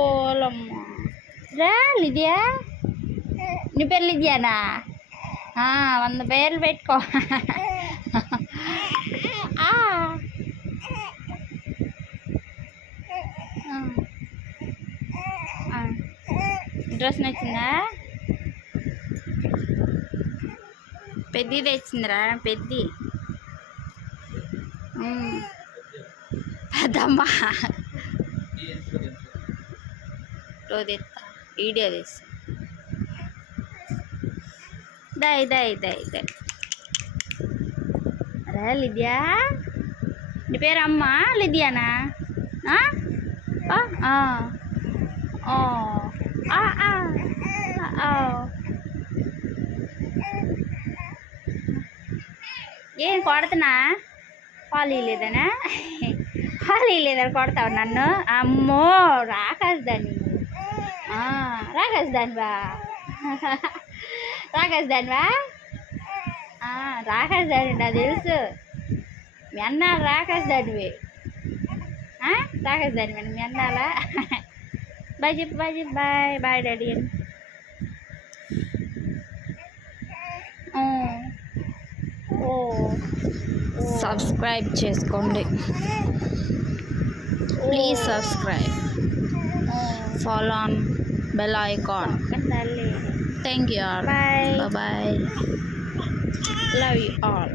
ఓలమ్మ రా లిదియా, నీ పేరు లిదియానా? 100 పేర్లు పెట్టుకో. డ్రెస్ నచ్చిందా? పెద్ది తెచ్చిందిరా, పెద్ది పెద్దమ్మ. రోజు ఎత్తా వీడియో తీసి దాయి దాయి దాయి దాయి రా లిదియా. నీ పేరు అమ్మ లిదియానా? ఏం కొడుతున్నా? పాలు ఇవ్వలేదనా? పాలు ఇవ్వలేదని కొడతావు నన్ను? అమ్మో రాకాశదాన్ని, రాకాశదానివా? రాకాశదానివా? రాకాశదాని నాకు తెలుసు. మీ అన్న రాకాశదానివి, రాకాశదానివి మీ అన్నాలా? బాయ్ చెప్పు, బాయ్ చెప్పు, బాయ్ బాయ్ డాడీ. సబ్స్క్రైబ్ చేసుకోండి please. Subscribe, follow on bell icon. Thank you all. Bye bye. Love you all.